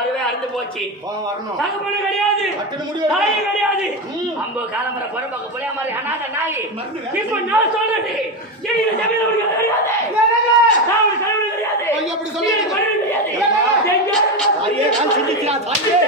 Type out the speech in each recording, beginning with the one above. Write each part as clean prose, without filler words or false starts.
போறவே அறுந்து போச்சு. வரணும். தகப்பன கிடையாது, நாய் கிடையாது. அம்பு காலம்பர புறம்பக்க புளியா மாதிரி அனாத நாய். இப்ப நான் சொல்றது ஜெயில ஜமீன கிடையாது. நான் கடவுள் கிடையாது. அப்படி சொல்லுங்க. கிடையாது. ஐயே நான் சிந்திக்கிறான் சாயே.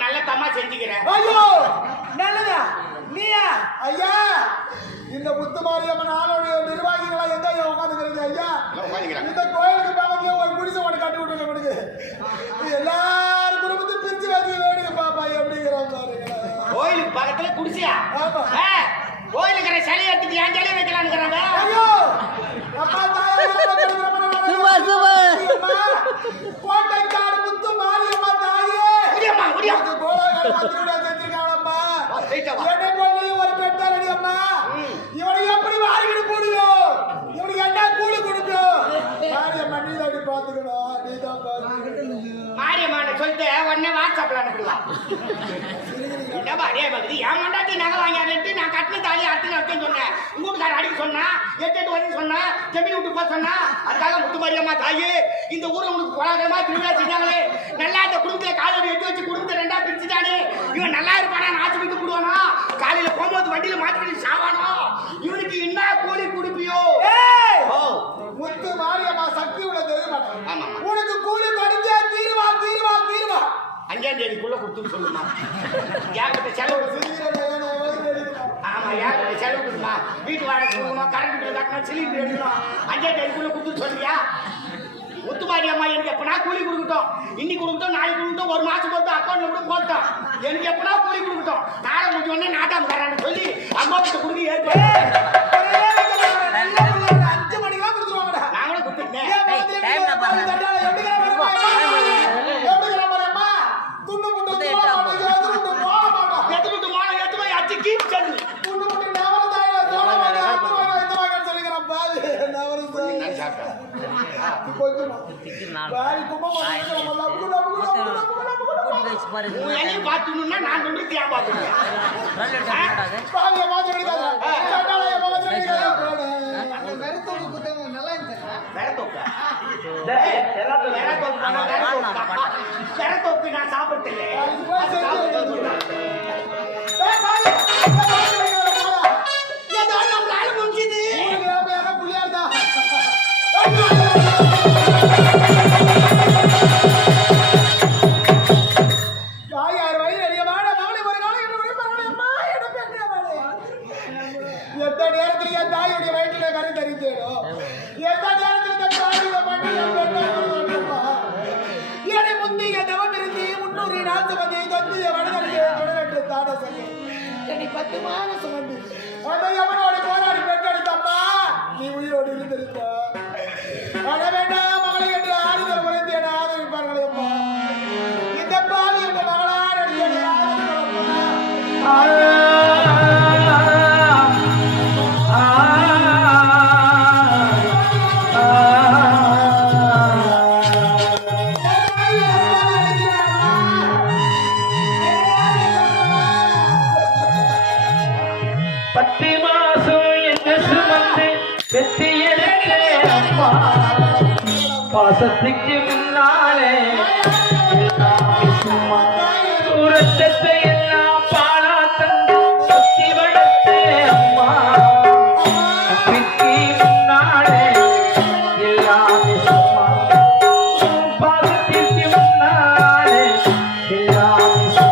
நல்ல தம்மா செஞ்சுக்கிறேன். ஐயோ நல்லதா நீயா ஐயா இந்த முத்துமாரியம்மன் ஆளுடைய நிர்வாகிகளா எங்க உட்காந்துக்கிறீங்க ஐயா? இந்த கோயிலுக்கு பக்கத்துல ஒரு குடிசை ஒன்று கட்டி விட்டுருக்க முடியுது. எல்லாரும் குடும்பத்தையும் பிரிச்சு வச்சு வேணுங்க பாப்பா எப்படிங்கிறோம் பாருங்க. கோயிலுக்கு பக்கத்துல குடிசையா? கோயிலுக்கு சிலை எடுத்துட்டு ஏன் சிலையை வைக்கலாம்ங்கிறாங்க. ஐயோ அப்பா கோட்டைக்காடு முத்து மாரியம்மா தாயே கோலாகாடு மந்திரோட செஞ்சிருக்காங்கம்மா. என்னை போல ஒரு பெட்டாளி அம்மா இவனை எப்படி வாரிக்கிட்டு போடுவோம்? இவனுக்கு என்ன கூலி கொடுக்கும்? மாரியம்மா நீ தான் பாத்துக்கணும். நீ தான் பாத்துக்கணும். மாரியம்மா சொல்லிட்டு உடனே வாட்ஸ்அப்ல அனுப்பிடுவா. என் மண்டாட்டி நகை வாங்கிட்டு நான் கட்டின தாலி அடுத்து வைக்க சொன்னேன். ஊருக்கார அடிக்க சொன்னா 8 வரைக்கும் சொன்னா செம்மி விட்டு போக சொன்னா. அதுக்காக முத்து மாரியம்மா தாயே இந்த ஊர்ல உனக்கு கொலாகரமா திருவிழா செஞ்சாங்களே, நல்லா இந்த குடும்பத்துல காலையில எட்டு வச்சு குடும்பத்தை 2ஆ பிரிச்சுட்டானே, இவன் நல்லா இருப்பானா நாச்சு விட்டு போடுவானா, காலையில போகும்போது வண்டியில மாட்டி சாவானோ, இவனுக்கு என்ன கூலி கொடுப்பியோ? முத்து மாரியம்மா சக்தி உள்ள தெரியுமா? உனக்கு கூலி கொடுத்தே தீருவா தீருவா தீருவா. 5ஆம் தேதிக்குள்ள கொடுத்துன்னு சொல்லுமா. ஏகப்பட்ட செலவு. ஆமா ஏகப்பட்ட செலவு கொடுமா. வீட்டு வாடகை கொடுக்கணும், கரண்ட் பில் கட்டணும், சிலிண்டர் எடுக்கணும். 5ஆம் தேதிக்குள்ள கொடுத்துன்னு சொல்றியா? முத்துமாரி அம்மா எனக்கு எப்பனா கூலி கொடுக்கட்டும். இன்னைக்கு கொடுக்கட்டும், நாளைக்கு கொடுக்கட்டும், ஒரு மாசம் பொறுத்து அக்கௌண்ட்ல கூட போட்டோம். எனக்கு எப்பனா கூலி கொடுக்கட்டும். நாளை முடிஞ்ச உடனே நாட்டாம தரான்னு சொல்லி அம்மா கிட்ட கொடுக்க ஏற்படும். 5 மணிக்கெல்லாம் கொடுத்துருவாங்கடா. நாங்களும் கொடுத்துட்டேன். பாத்துனா நான் சொல்லிட்டியா பாத்துங்க. நான் சாப்பிட்டு முடிஞ்சது புள்ளியார்தான். எந்த நேரத்தில் என் தாயுடைய வயிற்றில கரு தெரிந்தேனோ, எந்த நேரத்தில் இந்த தாயுடைய என்னை முந்தைய தவம் இருந்து 300 நாள் சுமந்தி தொந்திய வடகரையை தொடரட்டு தாட சொல்லி என்னை 10 மாதம் சுமந்து அந்த எவனோடு போராடி பெற்றெடுத்தம்மா நீ உயிரோடு இருந்திருந்த அட வேண்டாம் மகளை என்று ஆறுதல் உரைத்து என ஆதரிப்பார்களே அம்மா. இந்த பாவி இந்த மகளார் என்று என்னை ஆதரிப்பாரம்மா. பாசத்துக்கு முன்னாலே தூரத்தை எல்லாம் பாலா தந்து சுத்தி வளர்த்த அம்மா முன்னாலே எல்லாமே சும்மா பாசத்துக்கு முன்னாலே எல்லாமே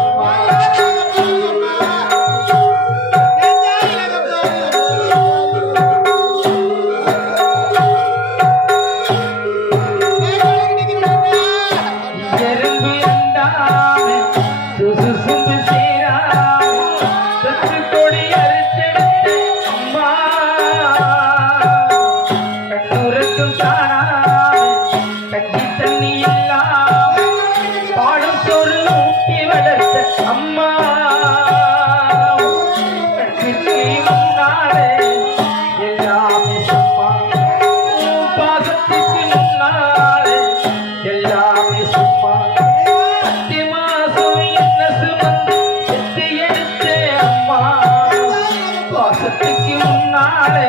முன்னாலே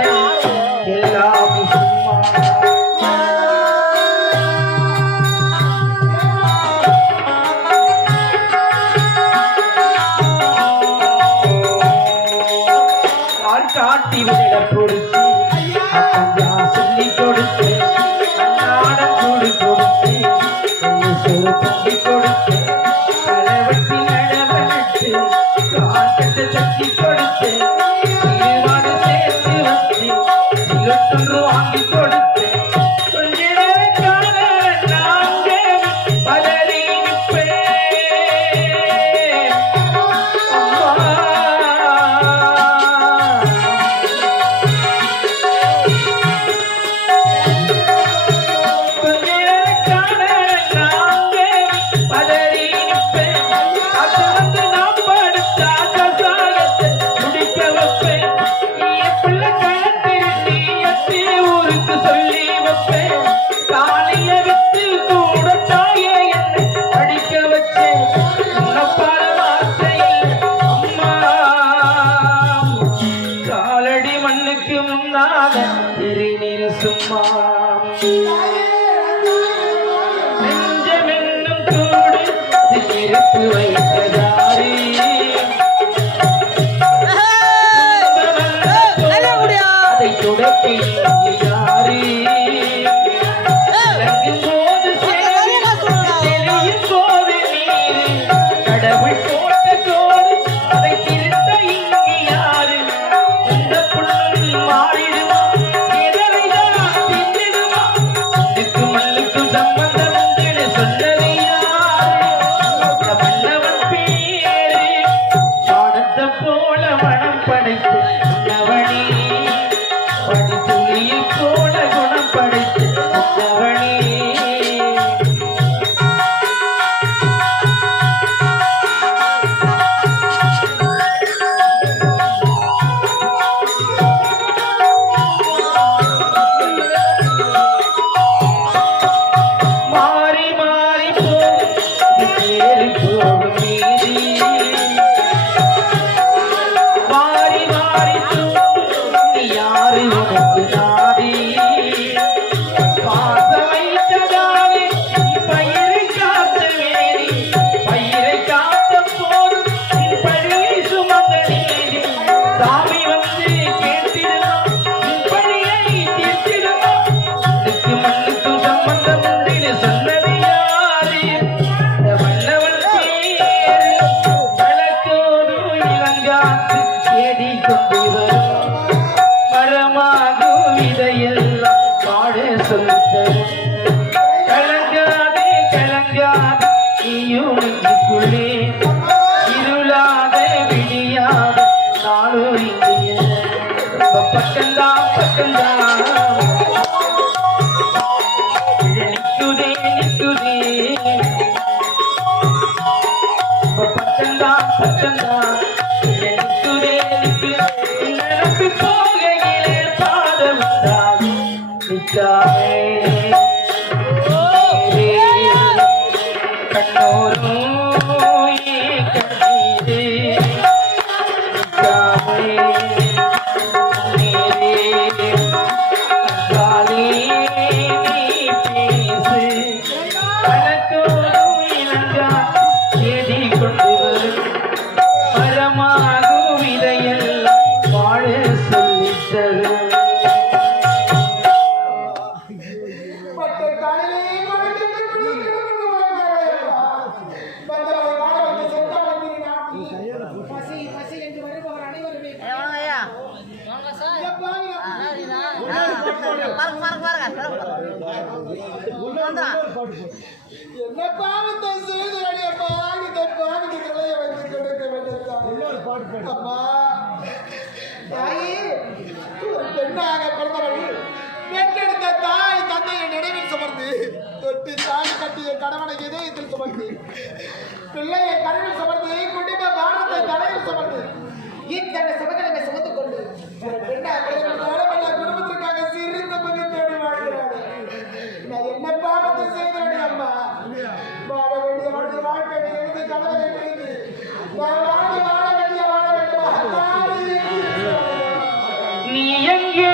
எல்லாமே சும்மா காட்டி விட பொடிச்சு அப்பா சொல்லி கொடுத்து அன்னாடம் கூடி கொடுத்து சொல்லி கொடுத்து தலைவட்டி நடவட்டு காட்டத்தை தட்டி கொடுத்து சீர்வாடு சேர்த்து வச்சு சிலத்தொன்று வாங்கி கொடுத்து கொஞ்ச நேரக்கான நாங்க பதறி நிற்பேன் சும்மா நெஞ்சமென்னும் கூடு நெருப்பு வைத்ததாரி அதை துடக்கி யாரி போது தெளியும் போது நீர் கடவுள் போட்ட கோடு அதை திருத்த இங்கு யாரு இந்த புள்ளி மாறிடுமா இருளாத விடியாத நாளொரு பக்கந்தா பக்கந்தா நிக்குதே நிக்குதே பக்கந்தா பக்கந்தா நிக்குதே நிக்குதே நடப்பு போகையிலே பாதம் தான் நிக்காமே கண்ணோரும் என்ன பாவத்தை செய்தடி அம்மா, இந்த பாவத்தை தலைய வைத்து கொடுக்க வேண்டும் அம்மா. தாயே, ஒரு பெண்ணாக பிறந்தவள் பெற்றெடுத்த தாய் தந்தையை நினைவில் சுமர்ந்து தொட்டு தாய் கட்டிய கணவனை இதயத்தில் சுமர்ந்து பிள்ளையை கருவில் சுமர்ந்து குடும்ப பாரத்தை தலையில் சுமர்ந்து இத்தனை சுமகளை சுமந்து கொண்டு ஒரு பெண்ணாக குடும்பத்திற்காக சிறிந்த பகுதியோடு வாழ்கிறாள். நான் என்ன பாவத்தை செய்தேன் அம்மா? வாழ வேண்டிய வாழ்க்கை வாழ்க்கை எழுதி கணவனை பிரிந்து நான் வாழ வேண்டிய வாழ வேண்டும். நீ எங்கே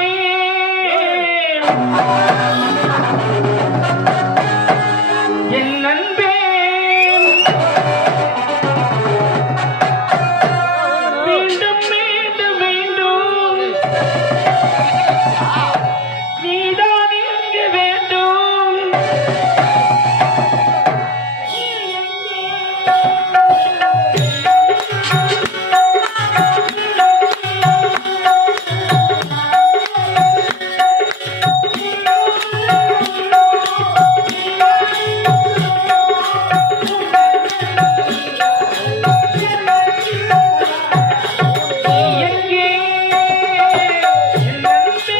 என் நண்பே மீண்டும் மீண்டும் மீண்டும் நீதான் இங்கு வேண்டும் எங்கே என் நண்பே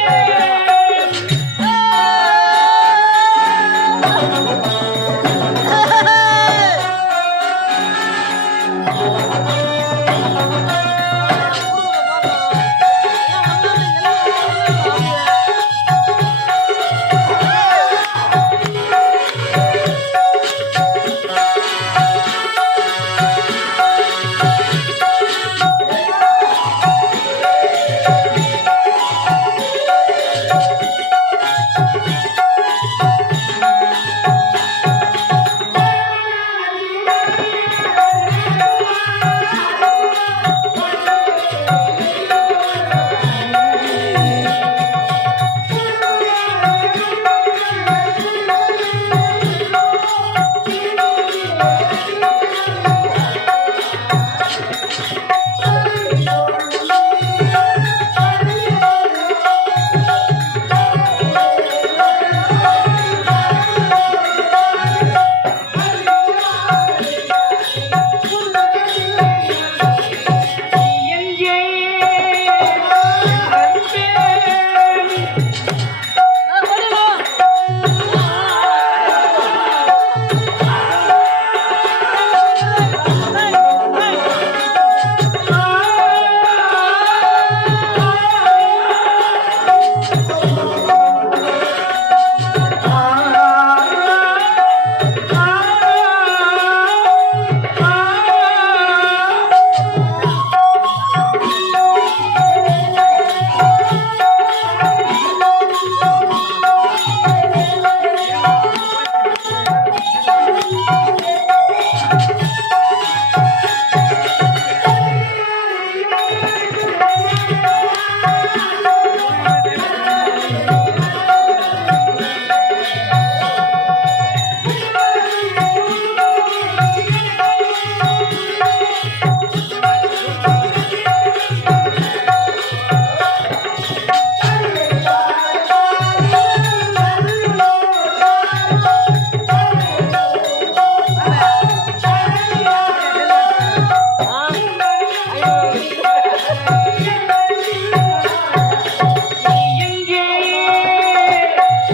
எங்கே நண்பே எங்கே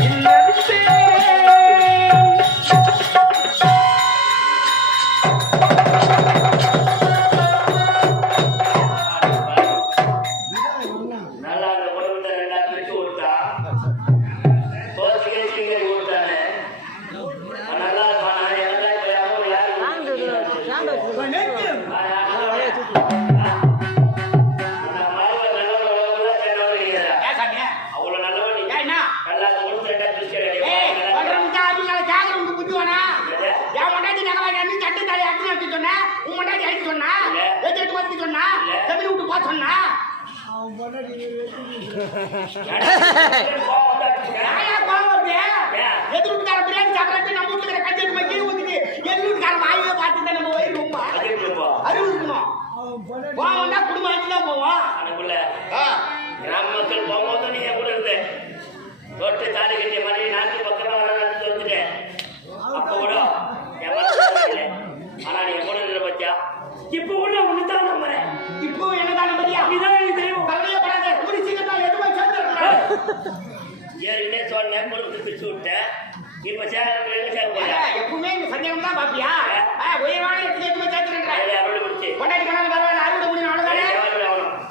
என் நண்பே நல்லா அந்த உடம்புல ரெண்டா பிரிச்சு விட்டா தோச்சுக்கே சீக்கிரம் விட்டானே நல்லா இருப்பானா எனக்கா இப்ப யாரும் ஏன் சாமி? அவ்வளவு நல்லவன் நீ ஏன் என்ன? நல்லா அந்த உடம்புல ரெண்டா பிரிச்சு ஏய், சொல்றவங்க அவங்கள கேக்குறவங்க புத்தி வேணா? என் பொண்டாட்டி நகை நீ சட்டை தாலி அடிச்சு அடிச்சு சொன்ன, உன் பொண்டாட்டி அடிச்சு சொன்னா, எட்டு வந்து சொன்னா, தமிழ் விட்டு போ சொன்னா. நான் ஏன் கோவம் வருது? எதிர் வீட்டுக்கார பிரியாணி சாப்பிடறது நம்ம வீட்டுல கஞ்சி எடுத்து போய் கீழே ஊத்திட்டு, எதிர் வீட்டுக்கார வாயிலே பார்த்துட்டு நம்ம வயிறு ரொம்ப அறிவு இருக்கணும். கோவம் வந்தா குடும்பம் அடிச்சுதான் போவோம். அதுக்குள்ள ஆ. கிராம மக்கள் போகும்போது நீ என் கூட இருந்த தொட்டு தாலி கட்டிய மனைவி நாட்டு பக்கமா நடந்து வந்துட்டேன் அப்ப கூட என் மனசுல இல்லை. ஆனா நீ என் கூட இருக்கிற பத்தியா இப்ப கூட ஒண்ணுதான் நம்புறேன் இப்போ என்னதான் நம்பரியா? இதான் எனக்கு தெரியும் கவலையப்படாத, கூடி சீக்கிரம் எட்டு போய் சேர்ந்துடுறேன். ஏற்கனவே சொன்னேன் பொழுது பிரிச்சு விட்டேன் இப்ப சேகரம் எங்க சேர போயா எப்பவுமே இந்த சந்தேகம் தான் பாப்பியா? உயர்வான இடத்துல எட்டு போய் சேர்த்துறேன். அறுவடை முடிச்சு கொண்டாடி கொண்டாடி பரவாயில்ல, அறுவடை முடியும் அவ்வளவுதானே?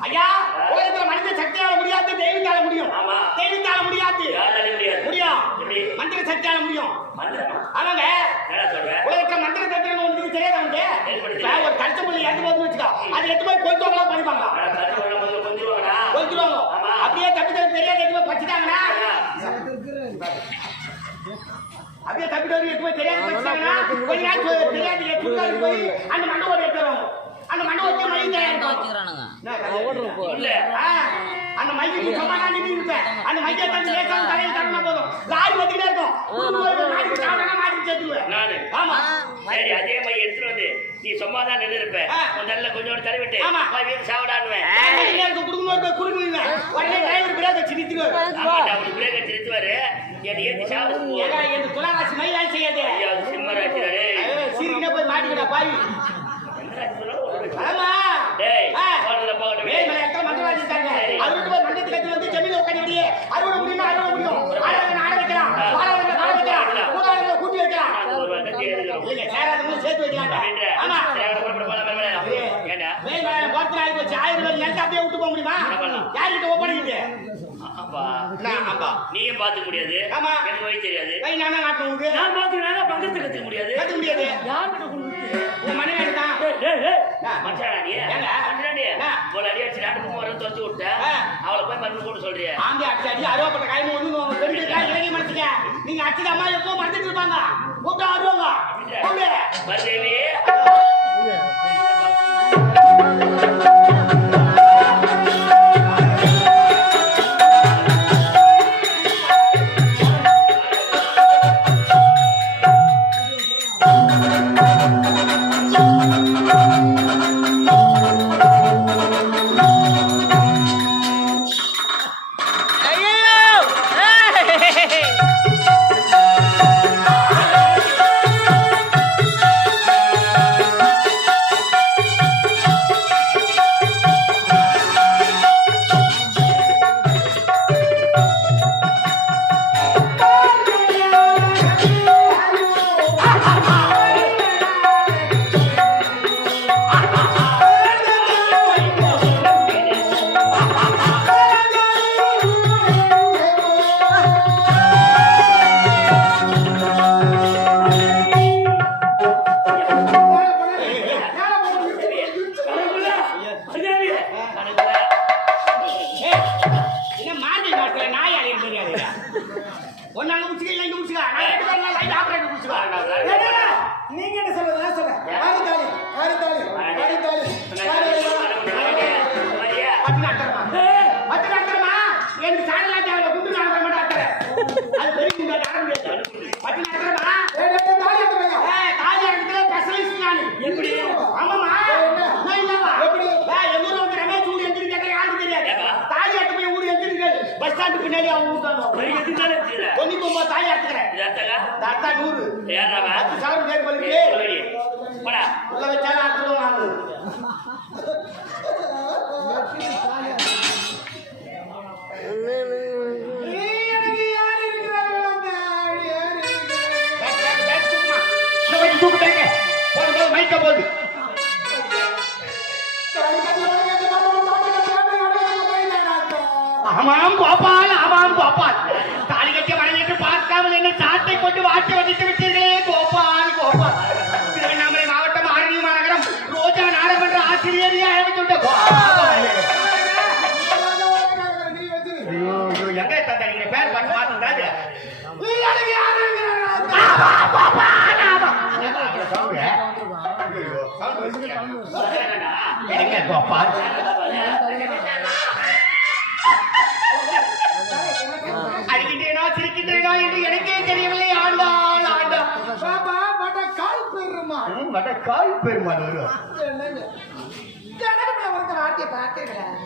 ஐயா, உலகத்துல மனித சக்தியால முடியாது, தெய்வத்தால முடியும். ஆமா. தெய்வத்தால முடியாது. யாராலையும் முடியாது. முடியும். எப்படி? மந்திர சக்தியால முடியும். மந்திரமா? ஆமாங்க. என்னடா சொல்ற? உலகத்துல மந்திர சக்தின்னு ஒன்று தெரியாத வந்து ஏற்படுத்தி. ஒரு கழுத்து புள்ளி இறந்து போதுன்னு வச்சுக்கோ, அது எட்டு போய் கொய்த்தவங்களா பண்ணிப்பாங்க. ஆனா கருத்து கொஞ்சம் கொஞ்சம் கொஞ்சம் கொய்த்துருவாங்க. ஆமா. அப்படியே அப்படியே தப்பிட்டு வந்து போய் தெரியாது வச்சாங்கன்னா கொஞ்ச நாள் தெரியாது எடுத்துட்டு போய் அந்த மண்டபம் எடுத்துறோம். அந்த மண்டபத்தை மணி தெரியாது இல்ல அந்த மைக்கு சமாதான நின்று இருப்பேன். அந்த மைக்கை தந்து லேசான தலையில தரணும் போதும் லாரி வந்துட்டே இருக்கும். மாடி சாப்பிடா மாடி சேர்த்துவேன் நானு. ஆமா சரி அதே மாதிரி எடுத்துட்டு வந்து நீ சும்மா தான் நின்று இருப்ப. நல்ல கொஞ்சோட தலை விட்டு ஆமா வீட்டு சாப்பிடாடுவேன். குடுக்கணும் உடனே டிரைவர் பிரேக் வச்சு நிறுத்துவாரு. அவரு பிரேக் வச்சு நிறுத்துவாரு. ஏத்தி சாப்பிடு. என் துளாராசி மாதிரி வேலை செய்யாது. சிம்மராசினாரு சீரிக்கிட்டே போய் மாட்டிக்கிட்டா பாவி. ஆமா டேய் மந்திரவாதி இருக்காங்க. அவருக்கு போய் மண்டபத்துக்கு எடுத்து வந்து ஜமீன் உட்காந்து அறுவடை முடியுமா அறுவடை முடியும். ஆடவங்க ஆட வைக்கலாம், பாடவங்க பாட வைக்கலாம், கூடாதவங்க கூட்டி வைக்கலாம். இல்லைங்க சேராதவங்க சேர்த்து வைக்கலாம். ஆமா மேல் போர்த்து ஆகி போச்சு. 1000 ரூபாய் நிலத்தை அப்படியே விட்டு போக முடியுமா? யார்கிட்ட ஒப்படைக்கிட்டு நீயும் பாத்துக்க முடியாது. ஆமா எனக்கு வழி தெரியாது. நானா காட்டுறேன். நான் பாத்துக்கிறேன் பக்கத்து கத்துக்க முடியாது. கத்துக்க முடியாது. யார்கிட்ட கொண்டு உன் மனைவி தான் மச்சானாடி ஒரு அடி அடிச்சு நாட்டு வரும் துவச்சு விட்ட அவளை போய் மருந்து போட்டு சொல்றிய ஆண்டி அடிச்சு அடி அருவாப்பட்ட காயம் ஒண்ணு இறங்கி மனசுங்க. நீங்க அடிச்சது அம்மா எப்போ மறந்துட்டு இருப்பாங்க. கூப்பிட்டு அருவாங்க மருதேவி நீங்க என்ன சொல்லுங்க எனக்கு சாடலா தேவை குண்டு நான் பண்ண மாட்டேன். அது பெரிய பட்டி நடக்கிறமா தாலி எடுக்கிற ஸ்பெஷலிஸ்ட் நான். எப்படி? ஆமாமா எப்படி எங்கூர்ல வந்து ரமேஷ் ஊர் எந்திரி கேட்கற யாருக்கு தெரியாது. தாலி எடுத்து போய் ஊர் எந்திரிக்க பஸ் ஸ்டாண்டு பின்னாடி அவங்க ஊட்டாங்க. 99 தாலி எடுத்துக்கிறேன். தாத்தா 100 10 சவரம் பேர் பலிக்கு உள்ள வச்சாலும் அர்த்தம் நாங்கள் மைக்க போகுது. ஆமாம் கோபால் தாலி கட்டிய மனைவி பார்க்காமல் என்னை சாட்டை கொண்டு வாட்டி வதித்து விட்டீர்களே கோபால். திருவண்ணாமலை மாவட்டம் ஆரணி மாநகரம் ரோஜா நாடகமன்ற ஆசிரியரையா அமைத்துள்ள எங்க தந்தீங்க பேர் பண்ண மாட்டாது. கோபால் அடிக்கிட்டேனா சிரிக்கின்றேனா என்று எனக்கே தெரியவில்லை. ஆண்டாள் கால் பெருமா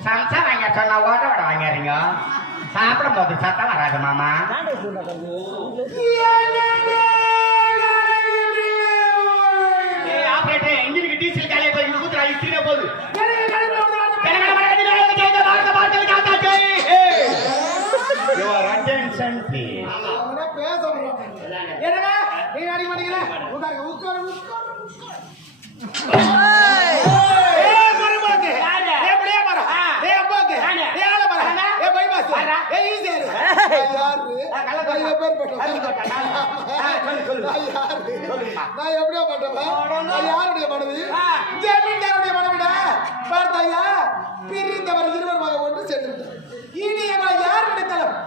சம்சா வாங்க சொன்னா ஓட்ட விட வாங்கிறீங்க. சாப்பிடும் போது சத்தம் வராது மாமா. ஆப்ரேட்டர் இன்ஜினுக்கு டீசல் காலையை போய் ஊத்துறா இஸ்திரியா போகுது. Your attention please. என்னடா நீ அடி மாட்டீங்களா? உட்காரு ஏய் மரமாக்கு ஏய் அப்படியே மரம் ஏய் அப்பாக்கு ஏய் ஆள மரம் ஏய் பை பாஸ் ஏய் ஈஸியர் யாரு கள்ள பேர் போட்டா சொல்லு நான் எப்படியா பண்றேன்? நான் யாருடைய மனது? ஜமீன்தாருடைய மனவிடா பார்த்தாயா பிரிந்தவர் இருவர் மக ஒன்று சேர்ந்து இனி எங்களை யார் நினைத்தாலும்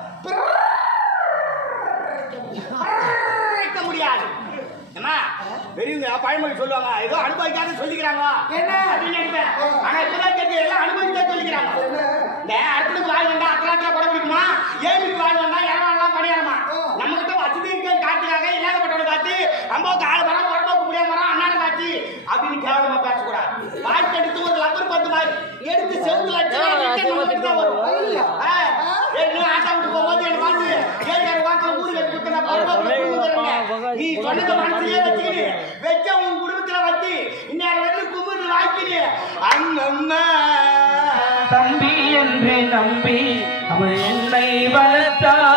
பழமொழி சொல்லுவாங்க ஏதோ அனுபவிக்காத சொல்லிக்கிறாங்க என்ன? அப்படின்னு நினைப்பேன். ஆனா இப்பதான் தெரிஞ்சு எல்லாம் அனுபவிச்சா சொல்லிக்கிறாங்க. இந்த அடுப்புக்கு வாய் வந்தா அத்தலாத்துல கூட பிடிக்குமா, ஏழுக்கு வாய் வந்தா இறவாலாம் பணியாரமா. நம்ம கிட்ட வசதி இருக்க காட்டுக்காக இல்லாதப்பட்டோட காத்து அம்மாவுக்கு 6 மரம் உடம்புக்கு முடியாம மரம் அண்ணாட காட்சி அப்படின்னு கேவலமா பேசக்கூடாது. வாய்க்கு எடுத்து ஒரு லப்பர் பத்து மாதிரி எடுத்து செவுத்துல வரும். ஆட்டா விட்டு போகும்போது என்ன பார்த்து ஏற்காடு வாக்கில் ஊருக்கு நீ சொன்னதை மனசுலயே வச்சுக்கிட்டு வச்ச உன் குடும்பத்துல வச்சு இந்நேரம் வந்து கும்பிட்டு வாய்க்கிட்டு அங்கம்மா தம்பி என்று நம்பி அவள் என்னை வளர்த்தான்.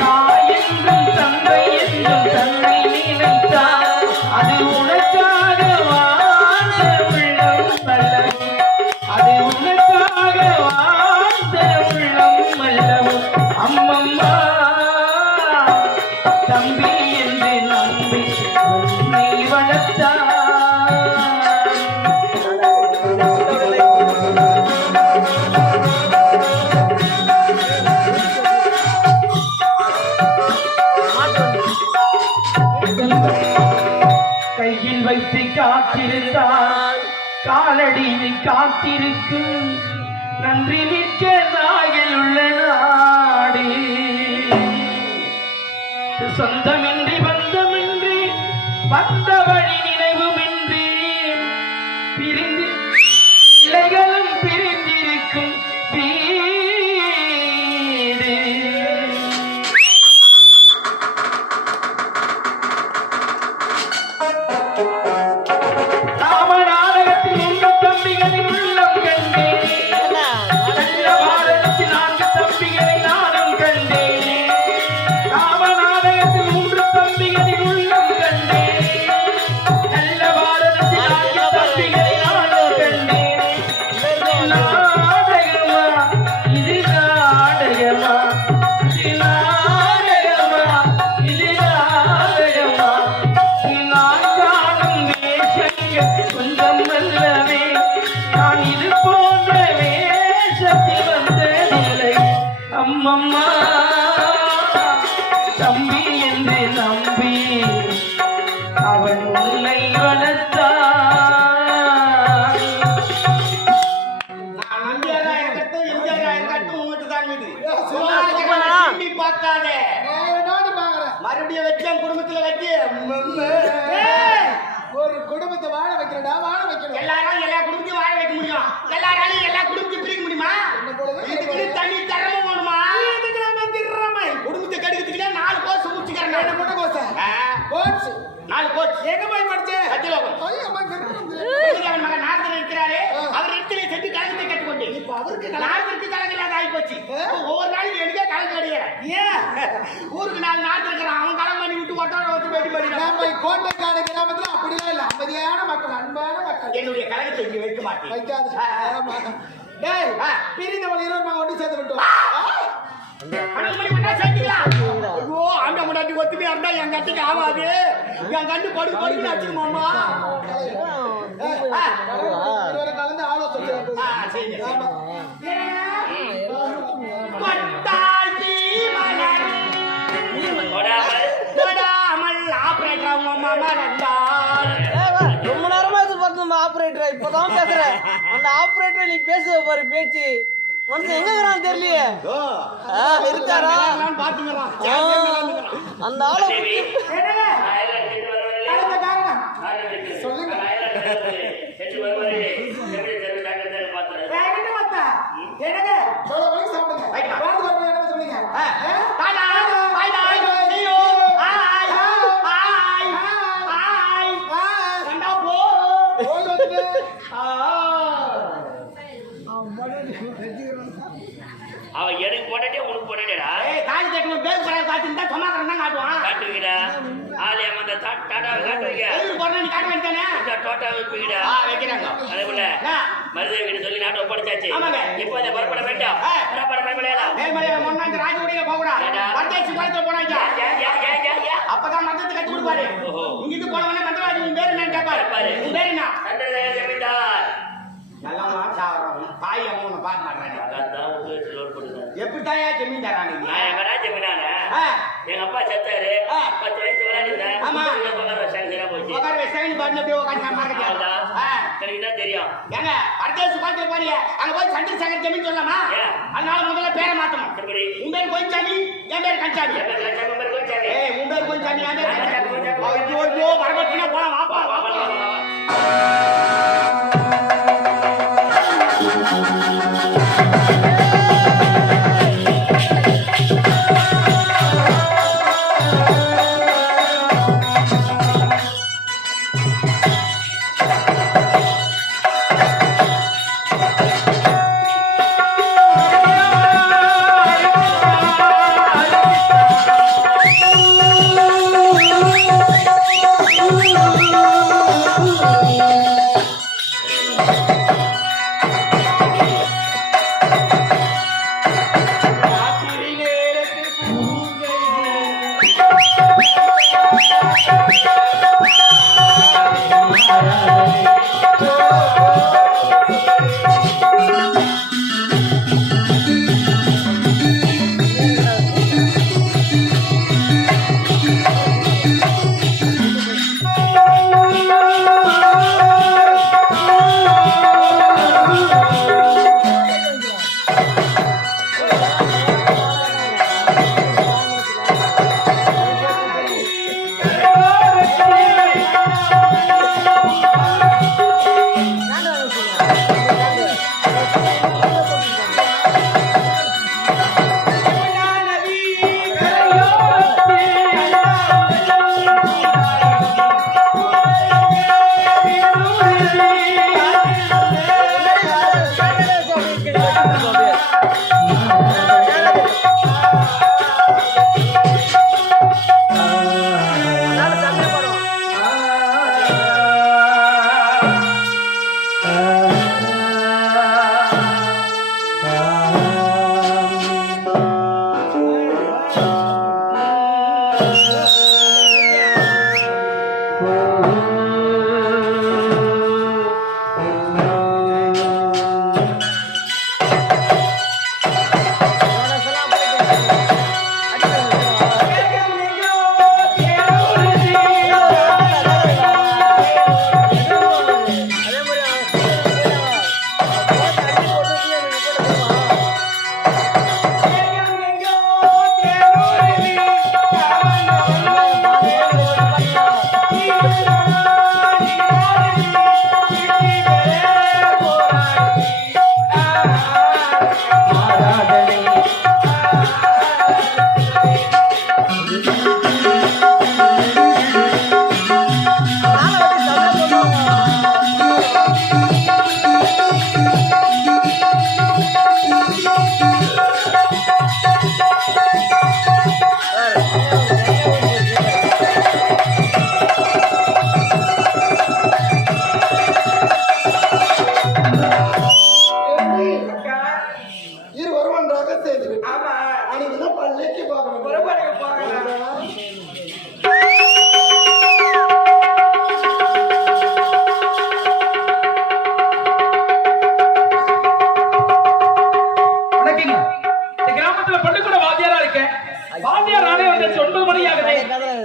தாய் என்றும் தந்தை என்றும் தன்னை நினைத்தான். அது உனக்காக வாழ்ந்த உள்ளம் அல்லவோ, அது உனக்காக வாழ்ந்த உள்ளம் அல்லவோ அம்மம்மா. தம்பி என்று நம்பி உன்னை வளர்த்தான். கையில் வைத்து காத்திருந்தால் காலடியில் காத்திருக்கும் நன்றி மிக்க நாயில் உள்ள நாடு. சொந்தமின்றி பந்தமின்றி வந்த வழி நினைவுமின்றி பிரிந்து இலைகளும் பிரிந்திருக்கும் வீடு. ராம நாடகத்தில் உங்கள் தம்பிகளின் உள்ளம் கண்டேன். நல்ல பாரதத்தில் 4 தம்பிகளை நானும் கண்டேன். ராம நாடகத்தில் 3 தம்பிகளின் உள்ளம் கண்டேன். நல்ல பாரதத்தில் 4 தம்பிகளை நானும் கண்டேன். நாடகமா இது நாடகமா, இது நாடகமா, இது நாடகமா. நான் காணும் வேஷங்கள் கொஞ்சம் அல்லவே, நான் இது போன்ற வேஷத்தில் வந்ததில்லை அம்மம்மா. தம்பி என்று நம்பி அவன் உன்னை வளர்த்தான். நான் நம்பியாரா இருக்கட்டும் எம்ஜிஆரா இருக்கட்டும் உங்ககிட்ட தான் இது திரும்பி பார்க்காதே. நாடு பாக்குறேன். மறுபடியும் வச்சு என் குடும்பத்துல வச்சு ஒரு குடும்பத்தை வாழ வைக்கிறடா, வாழ வைக்கணும். எல்லாரும் எல்லா குடும்பத்தையும் வாழ வைக்க முடியும், எல்லாராலையும் எல்லா குடும்பத்தையும் பிரிக்க முடியுமா? இதுக்கு தனி திறமை வேணுமா? குடும்பத்தை கெடுக்கிறதுக்கு 4 கோர்ஸ் முடிச்சுக்கிறேன். முட்டை கோசை கோட்ஸ் 4 கோர்ஸ் எங்க போய் படிச்சேன்? சத்தியலோகம் ஐயம்மா கருணம். அவன் மகன் நாரதன் இருக்கிறாரு. அவர் இடத்துல சென்று கலங்கத்தை கட்டுக்கொண்டு இப்ப அவருக்கு நாரதற்கு கலங்க இல்லாத ஆகி போச்சு. ஒவ்வொரு நாளைக்கு எனக்கே கலங்க அடிக்கிறேன். ஏன் ஊருக்கு 4 நாட்டு இருக்கிறான், அவன் கலம் பண்ணி விட்டு ஒட்டோட வச்சு பேட்டி பண்ணிடுறான். நம்ம கோட்டைக்காடு கிராமத்துல அப்படிலாம் இல்ல, அமைதியான மக்கள், அன்பான மக்கள். என்னுடைய கலகத்தை இங்க வைக்க மாட்டேன். வைக்காது. ஆமா. டேய் பிரிந்தவள் 20 ஒன்று சேர்த்து விட்டோம். மணி மணி செஞ்சுக்கலாம். ஐயோ அந்த முன்னாடி ஒத்துமையா இருந்தா என் கட்டுக்கு ஆகாது. என் கண்டு படுக்கு படுக்குன்னு வச்சுக்கோமாமா. கலந்து ஆலோசனை சரி ஆமா. கொட்டாசி மலர் தொடாமல் ஆபரேட்டர் அவங்க மாமா ரெண்டாள். ரொம்ப நேரமா எதிர்பார்த்து ஆபரேட்டர் இப்பதான் பேசுறேன். அந்த ஆபரேட்டர் நீ பேசுவ பாரு பேச்சு, மனுஷன் எங்க இருக்கிறான்னு தெரியலையே. இருக்காரா பாத்துக்கிறான். அந்த ஆளை சொல்லுங்க. சொல்ல வரைக்கும் சாப்பிடுங்க. வாழ்ந்து வரணும் என்ன சொன்னீங்க? போய் வந்துட்டு. அவன் எனக்கு போட்டே உனக்கு போட்டேடா காட்டுவீங்கடா. ஆளு அந்த டாட்டாவை காட்டுவீங்க, டோட்டா வைப்பீங்கடா. அதே போல மருதேவி கிட்ட சொல்லி நாட்டை ஒப்படைச்சாச்சு. ஆமாங்க. இப்போ அதை புறப்பட வேண்டாம். புறப்பட அப்பதான் மந்தத்தை கட்டி கொடுப்பாரு. இங்கிட்டு போனவனே மந்தராஜ் உன் பேரு என்னன்னு கேட்பாரு. உன் பேரு என்ன? ஜமீன்தார் நல்லா மாசாவரம் தாய் அம்மா பார்க்க மாட்டாங்க. அதான் உங்களுக்கு லோன் கொடுக்குறேன். எப்படித்தாயா ஜமீன்தாரா நீங்க? நான் எங்கடா ஜமீனானே? ஆ. எங்க அப்பா செத்தாரு. ஆ. 10 வயசு விளையாடிருந்தேன். ஆமா. வாங்கி பாட்டு அப்படியே உட்காந்து மறக்கட்டியா எனக்கு என்ன தெரியும் ஏங்க பரதேச பாட்டு போறீங்க அங்க போய் சந்திரசேகர் ஜமீன் சொல்லலாமா அதனால முதல்ல பேரை மாத்தணும் உன் பேர் கோயிச்சாமி என் பேர் கஞ்சாமி ஏய் உன் பேர் கோயிச்சாமி என் பேர் கஞ்சாமி ஐயோ வரபத்தினா போலாம் வாப்பா வாப்பா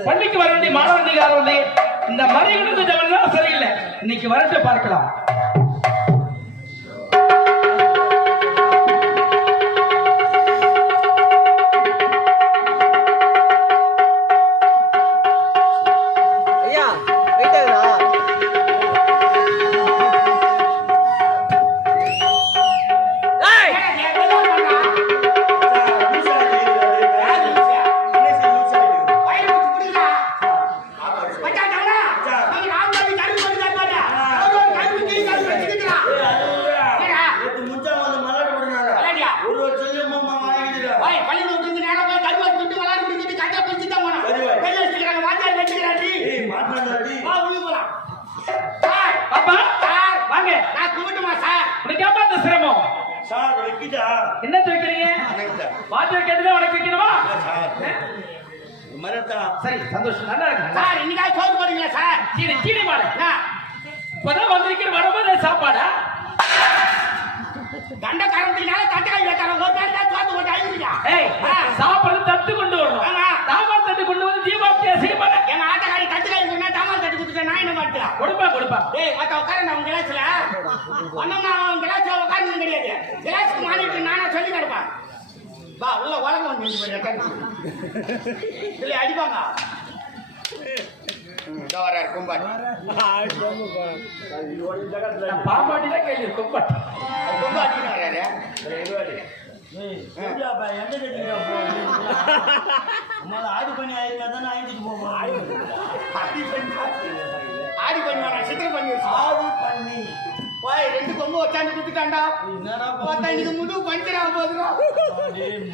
பள்ளிக்கு வர வேண்டிய மாணவர்கள் யாரும் இந்த மறைவிடுத்த ஜவன் சரியில்லை. இன்னைக்கு வரட்டு பார்க்கலாம். என்ன வைக்கிறீங்க? வாத்தியார் கேட்டுதான் உனக்கு வைக்கணுமா? சரி, சந்தோஷம். நல்லா இருக்கு சார். இன்னைக்கு சோறு போடுறீங்களா சார்? சீனி சீனி மாடு இப்பதான் வந்திருக்கிற வரும்போது சாப்பாடா? தண்ட காரணத்தினால தட்டக்காய் வைக்கிறாங்க. ஒரு பேர் தான் சோறு போட்டு அழிஞ்சிட்டா. ஏய், சாப்பாடு தட்டு கொண்டு வரணும். தாமால் தட்டு கொண்டு வந்து தீபாவளி செய்ய மாட்டேன். எங்க ஆட்டக்காரி தட்டுக்காய் கொண்டா தாமால் தட்டு கொடுத்துட்டேன். நான் என்ன மாட்டேன். கொடுப்பா. டேய் மத்த உட்காரண்டா உங்க கிளாஸ்ல ஒண்ணா உங்க கிளாஸ்ல உட்கார்ந்து கிடையாது கிளாஸ்க்கு மானிட்டு நானா சொல்லி கொடுப்பேன் வா உள்ள உலகம் வந்து இதுல அடிப்பாங்க வராரு கும்பாட்டி பாம்பாட்டி தான் கேள்வி கும்பாட்டி கும்பாட்டின்னு வராரு ஆடி பண்ணி ஆயிருந்தா தானே ஆயிட்டு போவோம். ஆடி பண்ணி வரா சித்திரை பண்ணி ஆடி பண்ணி போய் 2 கொம்பு வச்சாந்து குடுத்துட்டான்டா என்னடா இன்னைக்கு முழு பஞ்சரா போகுதுடா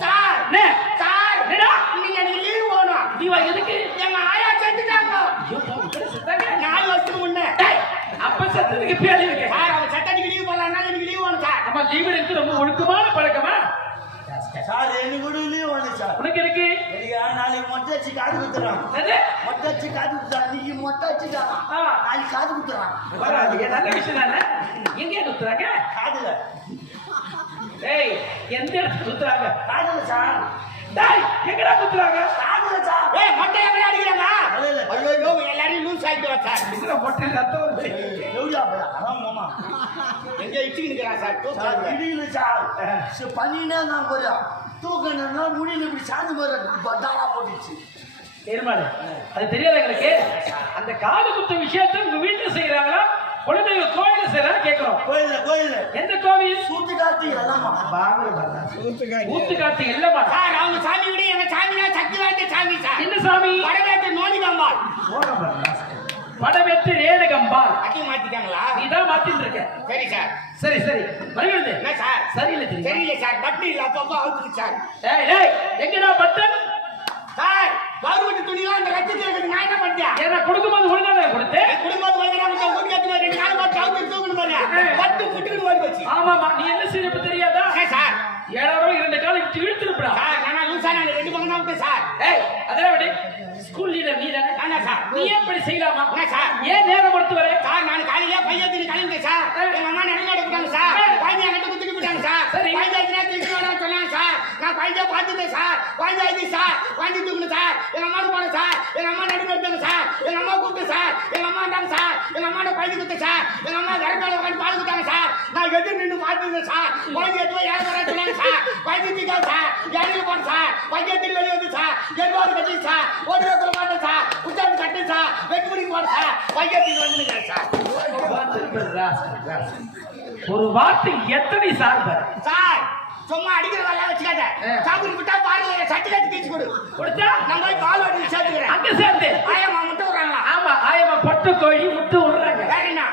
சார் அண்ணே, சார் என்னடா? நீங்க எனக்கு லீவ் வேணும் நீ வா எதுக்கு? எங்க ஆயா செத்துட்டாங்க ஐயோ, இப்படி செத்தாங்க. 4 வருஷத்துக்கு முன்ன டேய், அப்ப செத்ததுக்கு பேர் இருக்கு. சார் அவன் சட்டத்துக்கு லீவ் போடலாம்னா எனக்கு லீவ் வேணும் சார் நம்ம லீவு எடுத்து ரொம்ப ஒழுக்கமான பழக்கமா சார் எனக்கு கூட லீவ் வேணும் சார். உனக்கு இருக்கு. எனக்கு நாளைக்கு மொட்டை வச்சு காது குத்துறான். என்னது? மொட்டை வச்சு காது குத்துறான். நீங்க மொட்டை வச்சுட்டான் ஆ, நாளைக்கு காது குத்துறான். வராது. நல்ல விஷயம் தானே. எங்க குத்துறாங்க? காதுல டேய், எந்த இடத்துல குத்துறாங்க? காதுல சார். டேய், எங்கடா குத்துறாங்க? காதுல சார். ஏய் மொட்டை எங்க அடிக்கிறாங்க இல்ல. ஐயோ எல்லாரையும் லூஸ் ஆயிட்டு வா சார் இதுல மொட்டை ரத்தம் வருது. எவ்வளோ அதான் மாமா எங்க இச்சுக்கு நிக்கிறான் சார் சார் தூக்காது இடியில சார் பண்ணினே நான் போறேன் தூக்கணும்னா முடியல இப்படி சாந்து போற தாரா போட்டுச்சு. ஏற்பாடு அது தெரியாது எங்களுக்கு. அந்த காது குத்து விஷயத்தை உங்க வீட்டுல செய்யறாங்களா குலதெய்வ கோயில செய்யறாங்க கேட்கிறோம். கோயில் எந்த கோவில்? சூத்து காத்தி எல்லாமா ஊத்து காத்து இல்லமா. சார் அவங்க சாமி விட எங்க சாமினா சக்தி வாய்ந்த சாமி சார் என்ன சாமி? வடவேட்டு நோனிகம்பாள் படவெட்டு ரேணுகம்பாள். அக்கி மாத்திட்டாங்களா நீதான் மாத்திட்டு இருக்க. சரி சார் சரி சரி வருகிறது. என்ன சார் சரியில்லை தெரியுமா? தெரியல சார் பட்டு இல்ல அப்பப்போ அவுத்துக்கு சார் டேய் டேய், எங்கடா பட்டன்? சார் கவர்மெண்ட் துணிலாம் அந்த லட்சத்தில் இருக்குது நான் என்ன பண்ணிட்டேன் ஏன்னா கொடுக்கும்போது ஒழுங்காக கொடுத்தேன். குடும்பத்து வயதான ஓடி கத்துனா 2 நாள் பார்த்து அவுத்து தூக்கணும் பாரு பட்டு புட்டுக்கு ஓடி போச்சு ஆமாமா, நீ என்ன செய்யறது தெரியாதா? சார் 7 2 காலம் இப்படி இழுத்துருப்பா. சார் நான் லூசா நான் 2 பக்கம் தான் விட்டேன் சார் ஏய், அதெல்லாம் விடு. ஸ்கூல் லீடர் நீ தானே? என்ன சார் நீ எப்படி செய்யலாமா? என்ன சார் ஏன் நேரம் எடுத்து வர? சார் நான் காலையில பையத்திரி கிளம்பிட்டேன் சார் எங்க அம்மா நடந்து எடுத்துட்டாங்க சார் குழந்தைய கட்டு குத்துட்டு போயிட்டாங்க சார் சரி. பஞ்சாயத்துல திருப்பி வர சொன்னாங்க சார் நான் குழந்தைய பார்த்துட்டேன் சார் பஞ்சாயத்து சார் குழந்தை தூக்கணும் சார் எங்க அம்மாவுக்கு போனேன் சார் எங்க அம்மா நடுவு எடுத்தாங்க சார் எங்க அம்மா கூப்பிட்டு சார் எங்க அம்மா வந்தாங்க சார் எங்க அம்மாவோட குழந்தை குத்து சார் எங்க அம்மா வரக்கால உட்காந்து பால் குத்தாங்க சார் நான் எதிர் நின்று பார்த்துருந்தேன் சார் குழந்தை எடுத்து போய் ஏழை சொன்னாங்க சார் குழந்தை தீக்காது சார் இடையில போனேன் சார் பஞ்சாயத்து வெளியே வந்து சார் எங்கோடு கட்டி சார் ஒரு ரூபா மாட்டேன் சார் உச்சாந்து கட்டு சார் வெட்டி முடிக்க போனேன் சார் பஞ்சாயத்துக்கு வந்து சார் ஒரு வார்த்தை எத்தனை சார்பர் சார் சும்மா அடிக்கிற வேலை வச்சுக்காத சாப்பிட்டு விட்டா பாருங்க சட்டி கட்டி கீச்சு கொடு கொடுத்தா நான் போய் பால் வாட்டி சேர்த்துக்கிறேன் அங்க சேர்ந்து. ஆயம்மா முட்டை விடுறாங்களா ஆமா, ஆயமா பட்டு கோழி முட்டு விடுறாங்க. வேற என்ன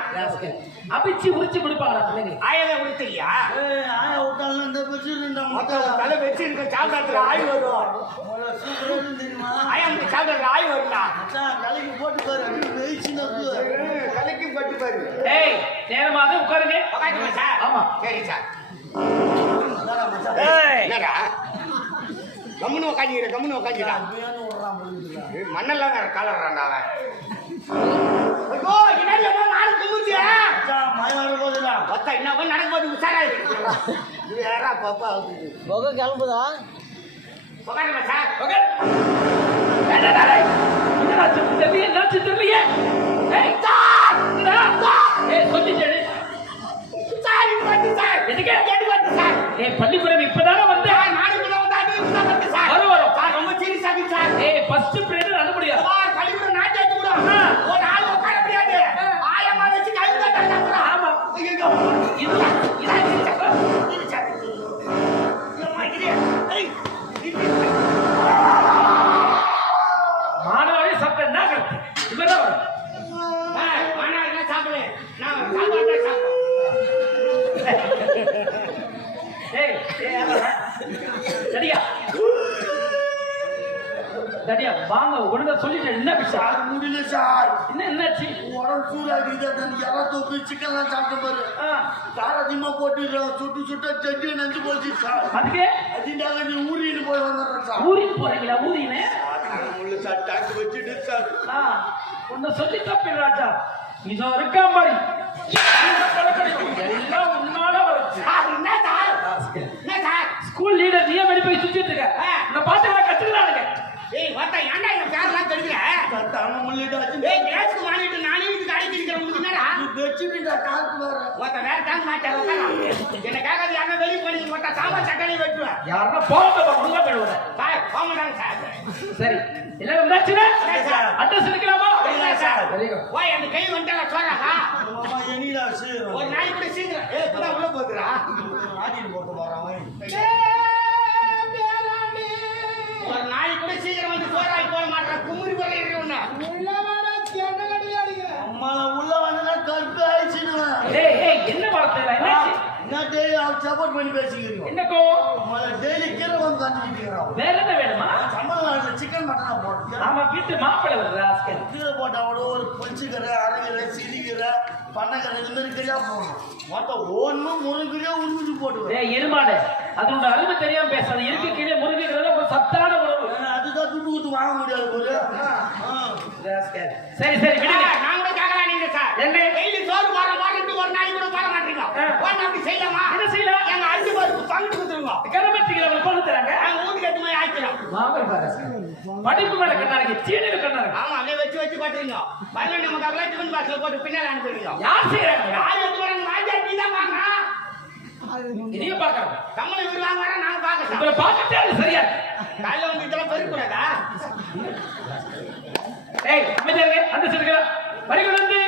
அபிச்சு உரிச்சு கொடுப்பாங்களா பிள்ளைங்க? ஆயவே உடுத்தலையா ஆயா விட்டாலும் இந்த பிரச்சனை மொத்தம் தலை வச்சு இருக்க சாப்பிடறதுல ஆய் வரும் சூப்பர் தெரியுமா ஆயா முட்டை சாப்பிடறதுல ஆய் வரும்டா தலைக்கு போட்டு பாரு அப்படி வெயிச்சுன்னு தலைக்கு பட்டு பாரு ஏய், நேரமாக உட்காருங்க. உட்காந்துமா சார் ஆமா. சரி சார் என்னடா கம்முன்னு உட்காந்துக்கிறா மண்ணெல்லாம் வேற கலர்றான்டா அவன் ஐயோ என்ன நாடு கும்பிச்சியா மயம் போதுடா மொத்தம் என்ன போய் நடக்கும்போது உஷாரா இருக்கு இது யாரா பாப்பா புகை கிளம்புதா? உட்காருமா சார் உட்காரு. டேய், டேய், டேய். என்னாச்சு தெரியலையே, என்னாச்சு தெரியலையே. ஏய், என்னடா? ஏய், சொல்லிச்சேடு. சார் இது வந்து சார் எதுக்கு? எது வந்து சார் ஏய், பள்ளிக்கூடம் இப்பதானே வந்த. சார் நாளைக்கு வந்து அது வந்து சார் வரும். சார் ரொம்ப சீரியஸா இருக்கு சார் ஏய், ஃபர்ஸ்ட் பீரியட் அனுப்ப முடியாது. சார் பள்ளிக்கூடம் நாட்டு எடுத்து கூட ஒரு ஆள் உட்கார முடியாது ஆயம்மா வச்சு கழுவி தான் தரலாம் ஆமா. ஐயோ இது இது சார் அம்மா இது ஏய் இது மாணவரே சப்த என்ன கருத்து? இவரா வரும். ஆனா என்ன சாப்பிடு நான் சாப்பாடு சாப்பிடு ஏய், ஏய், ஆமா. சரியா? சரியா? வாங்க, ஒழுங்கா சொல்லிட்டேன். என்ன விஷயம்? முடியல சார் என்னாச்சு? உடம்பு சூடாகிட்டு யாரா தூக்கு சிக்கன்லாம் சாப்பிட்ட பாரு கார அதிகமா போட்டு சுட்டு செஞ்சு நெஞ்சு போச்சு சார் அதுக்கு அதுக்காக நீ ஊரின்னு போய் வந்துடுறேன் சார் ஊரின் போறீங்களா? ஊரின்னு உள்ள சார் டாக்டர் வச்சுட்டு சார் உன்னை சொல்லி தப்பி ராஜா. இதோ இருக்கா மாதிரி எல்லாம் உன்னால வருது. சார் என்ன சார் என்ன சார் ஸ்கூல் லீடர் நீ போய் சுத்திட்டு இருக்க. நான் பாத்து கத்துக்கிறானுங்க. ஏய் வாத்தா ஏன்டா இந்த பேரெல்லாம் தெரியுற தட்டாம முள்ளிட்டு வச்சு ஏய் கிளாஸ்க்கு வாங்கிட்டு நானே இதுக்கு அடிச்சு நிக்கிறேன் உங்களுக்கு என்னடா வெச்சிட்டா காத்து வர வாத்தா வேற தாங்க மாட்டேன் உட்காரா எனக்காக அது யாரும் வெளிய பண்ணி வாத்தா சாமா சட்டை வெட்டுவேன் யாரா போக உள்ள போடுவாங்க சார் போங்கடா சார் சரி எல்லாம் வந்தாச்சுனா சார். அட்ரஸ் எடுக்கலாமா இல்ல சார் வெரி குட் ஓய் அந்த கை வந்துட்டா சொல்றாங்க மாமா எனிடா சீர் ஒரு நாய் கூட சீக்கிரம் ஏய் புள்ள உள்ள போகுதுடா ஆடிட்டு போட்டு வரான் ஒரு நாய் கூட சீக்கிரம் வந்து சோறாய் போட மாட்டேன் குமுறி போல இருக்கணும் அம்மா உள்ள வந்தா கற்பு ஆயிடுச்சுடுவேன் ஏய் என்ன வார்த்தை என்னாச்சு நான் டெய்லி அவன் சப்போர்ட் பண்ணி பேசிக்கிறீங்க என்னக்கோ உங்களை டெய்லி கீரை வந்து கண்டுக்கிட்டு வேற என்ன வேணுமா தமிழ்நாட்டில் சிக்கன் மட்டனா போட்டு நாம வீட்டு மாப்பிள்ளை ராஸ்கல் கீரை போட்டாவோட ஒரு பஞ்சுக்கரை அரைக்கரை சிரிக்கரை பண்ணக்கரை இந்த மாதிரி கறியா போடணும் மொத்தம் ஒன்றும் முருங்கறியா உருவிட்டு போட்டுவேன் ஏய் எருமாடு அதோட அருமை தெரியாம பேசாத இருக்கு கீழே முருங்கைங்கிறது ஒரு சத்தான உணவு அதுதான் துட்டு கொடுத்து வாங்க முடியாது ஒரு ராஸ்கல் சரி சரி விடுங்க நான் கூட கேட்கலாம் நீங்க சார் என்ன? டெய்லி சோறு போற மாதிரி ஒரு நாய் கூட போட மாட்டீங்க ஒன்னு அப்படி செய்யலாமா என்ன செய்யலாம் எங்க அஞ்சு பேருக்கு பங்கு கொடுத்துருங்க கரமத்திக்கு அவங்க கொண்டு தராங்க நாங்க வீட்டுக்கு எத்து போய் ஆயிக்கிறோம் மாமர் படிப்பு மேல கண்ணாருங்க சீனில கண்ணாருங்க ஆமா அப்படியே வச்சு வச்சு பாட்டுறீங்க 12 நமக்கு டிஃபன் பாக்ஸ்ல போட்டு பின்னால அனுப்பிடுறீங்க யார் செய்யறாங்க யார் எடுத்து வராங்க வாஜா நீ தான் வாங்குறா நீங்க பாக்குறாங்க கம்மல இவர் வாங்க வர நாங்க பாக்க உங்களை பார்த்துட்டே அது சரியா காலைல வந்து இதெல்லாம் பெருக்கூடாதா ஏய் அமைதியாங்க அந்த சொல்லுங்க வரிகள் வந்து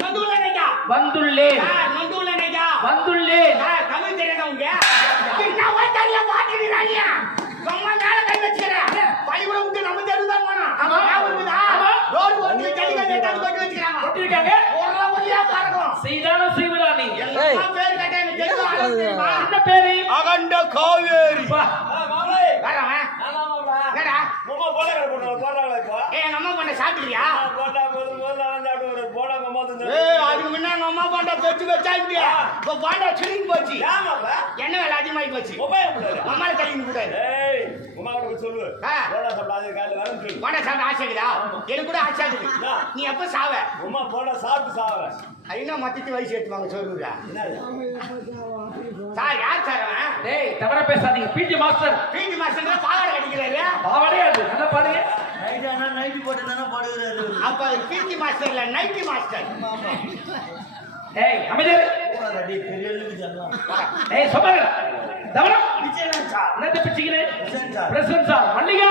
நந்துள்ள நெஜா வந்துள்ளேன் நந்துள்ள நெஜா வந்துள்ளேன் தமிழ் தெரியாதா உங்க என்ன வாய்த்தாரியா பாத்துக்கிறாங்க சும்மா மேல கை வச்சுக்கிறேன் பள்ளிக்கூட விட்டு நம்ம தெருதான் போனோம் ஆமா. ஆமா. ரோடு ஓட்டி ஜல்லிக்கட்டு எடுத்து கொண்டு வச்சுக்கிறாங்க கொட்டிருக்காங்க ஒரு வழியா பாருங்க செய்தான செய்வதா நீ எல்லாம் பேர் கேட்டா எனக்கு தெரியும் என்ன பேரு அகண்ட காவேரி வா. வரவன் என்னடா மாமா போடா போடுறாங்களா இப்போ ஏய் எங்க அம்மா பண்ண சாப்பிட்டுக்கிறியா போட்டா போது போடாங்க போது ஏய் அதுக்கு முன்ன எங்க அம்மா பாண்டா தொட்டு வச்சா இல்லையா இப்ப பாண்டா சுருங்கி போச்சு ஏமாப்பா என்ன வேலை அதிகமாகி போச்சு மொபைல் போடாத அம்மால கழிந்து கூடாது ஏய் உமா கிட்ட சொல்லு ஆ. போடா சாப்பிடாத காலைல வரேன்னு சொல்லு பாண்டா சாப்பிட ஆசை இருக்குதா எனக்கு கூட ஆசை இருக்குது நீ எப்ப சாவ உமா போடா சாப்பிட்டு சாவற ஐயா மத்திட்டு வயசு எடுத்துவாங்க சொல்லுடா என்னது சார் யார் சார் அவன் டேய் தவறா பேசாதீங்க பிடி மாஸ்டர் பிடி மாஸ்டர் பாவாடை கட்டிக்கிறாரு பாவடையா அது நல்லா பாருங்க நைட் ஆனா நைட் போட்டு தானே படுகிறாரு அப்ப அது பிடி மாஸ்டர் இல்ல நைட்டி மாஸ்டர் ஏய் அமைதியாரு ரெடி பெரிய அளவுக்கு ஜல்லாம் ஏய் சொன்னாங்க தவறா விஜயன் சார் என்னது பிச்சிக்கிறே விஜயன் சார் பிரசன் சார் மல்லிகா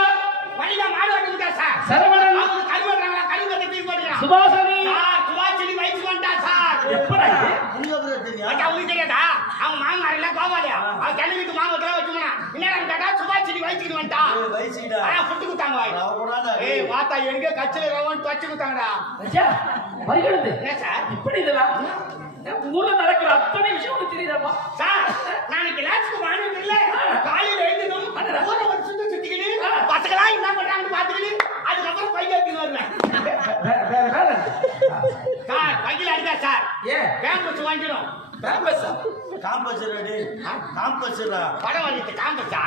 மணிகா மாடு ஓட்டுங்க சார் சரவணன் அவங்க கழுவுறாங்களா கழுவுறதை தூக்கி போடுறாங்க சுபாசனி சார் துவாச்சலி வயசு வந்துட்டா சார் எப்படா இது? உங்க அப்புறம் தெரியும் அக்கா உங்களுக்கு தெரியாதா அவங்க மாமனார் எல்லாம் கோவாலியா அவன் கிளம்பிட்டு மாமத்துல வச்சுக்கணும் என்னடா கேட்டா சுபாஷினி வயசுக்கு வந்துட்டா வயசுடா புட்டு குத்தாங்க வாய் நான் கூடாதா ஏய் வாத்தா எங்க கச்சல ரவன் தச்சு குத்தாங்கடா ஐயா வருகிறது என்ன சார் இப்படி இதெல்லாம் ஊர்ல நடக்கிற அத்தனை விஷயம் உங்களுக்கு தெரியுதாமா சார் நான் கிளாஸ்க்கு வாங்கிட்டு இல்ல காலையில எழுந்ததும் ஊர ஒரு சுத்திக்கிட்டு பசங்களா என்ன பண்றாங்கன்னு பாத்துக்கிட்டு அதுக்கப்புறம் பையில எடுத்துன்னு வருவேன் வேற சார் பையில அடிச்சா சார் ஏன் கேம்பஸ் வாங்கிடும் பேம்பஸ் காம்பஸ் ரெடி காம்பஸ்ரா படம் வந்துட்டு காம்பஸா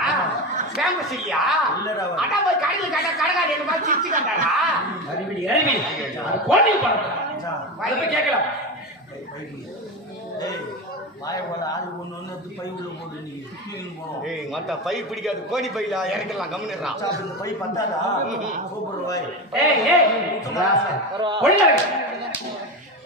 கேம்பஸ் இல்லையா இல்லடா. அதான் போய் கடையில் கேட்டா கடைக்காரி என்ன மாதிரி சிரிச்சு கண்டாடா அறிவிடி அறிவி அது கோணி படம் அதை போய் கேட்கலாம் ஏய் வாய போட ஆளு ஒண்ணு எடுத்து பை உள்ள போட்டு நீ தூக்கின்னு போறோம் ஏய் மத்த பை பிடிக்காது கோணி பையில இறக்கலாம் கம்முன்னுறான் சாப் இந்த பை பத்தாதா சூப்பர் வாய் ஏய் ஏய் ஒழுங்கா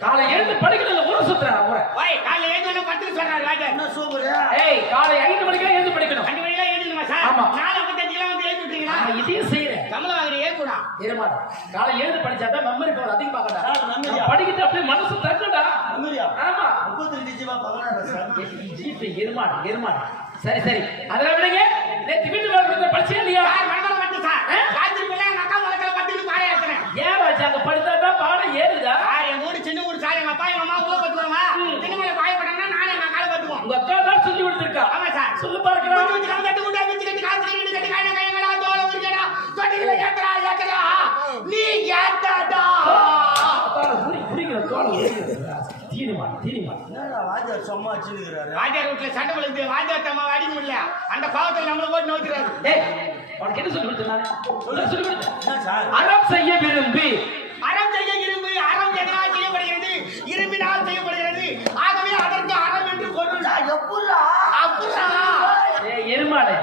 காலை எழுந்து படிக்கிறதுல ஊரை சுத்துறான் ஊரை ஓய் காலையில ஏந்து பத்து சொல்றாரு ராஜா என்ன சூப்பர் ஏய் காலை 5 மணிக்கெல்லாம் எழுந்து படிக்கணும் 2 மணிக்கெல்லாம் ஏந்துமா சார் ஆமா. 4:55 வந்து ஏந்து விட்டீங்களா நான் இதையும் செய்யறேன் சம்பளம் வாங்குற ஏக்கூடா இருமாடு காலை எழுந்து படிச்சாதான் மெமரி பவர் அதிகமாகடா சார், நம்பிக்கையா? படிக்கிட்டு அப்படியே மனசு தட்டுடா நம்புறியா ஆமா 32 ஜீவா 16 சார் ஜீப்பு எருமாடு சரி சரி அதெல்லாம் விடுங்க நேற்று வீட்டு வேலை கொடுத்த படிச்சே இல்லையா சார் மனதல வந்து சார் ராத்திரி மேல எங்க அக்கா முதல்ல பத்துக்கு பாறை ஏத்துறேன் ஏன் வச்சு அங்க படித்தா பாடம் ஏறுதா சார் எங்க ஊரு சின்ன ஊர் சார் எங்க அப்பா எங்க அம்மா உள்ள பத்துவாங்க சின்னமலை பாய போட்டாங்கன்னா நானே எங்க கால பத்துவோம் உங்க அக்கா தான் சொல்லி கொடுத்துருக்கா ஆமா சார் சொல்லு பார்க்கலாம் கொஞ்சம் கம்பி கட்டி விட்டா வச்சு கட்டி காசு கட்டி கட்டி காண கைங்களா தோல உரிக்கடா தொட்டில ஏத்துறா நீ ஏத்தாடா புரிகிற தோணு தீனிமா என்னடா வாஜர் சும்மா வச்சுக்கிறாரு வாத்தியார் வீட்டுல சண்டை விழுந்து வாத்தியார் அம்மா அடிக்க முடியல அந்த பாவத்தில் நம்மள போட்டு நோக்கிறாரு ஏய் உனக்கு என்ன சொல்லி கொடுத்தேன் நானு சொல்லி கொடுத்தேன் என்ன சார் அறம் செய்ய விரும்பி அறம் செய்ய இரும்பு அறம் எதனால் செய்யப்படுகிறது இரும்பினால் செய்யப்படுகிறது ஆகவே அதற்கு அறம் என்று பொருள் எப்படா அப்புறம் ஏய் எருமாடு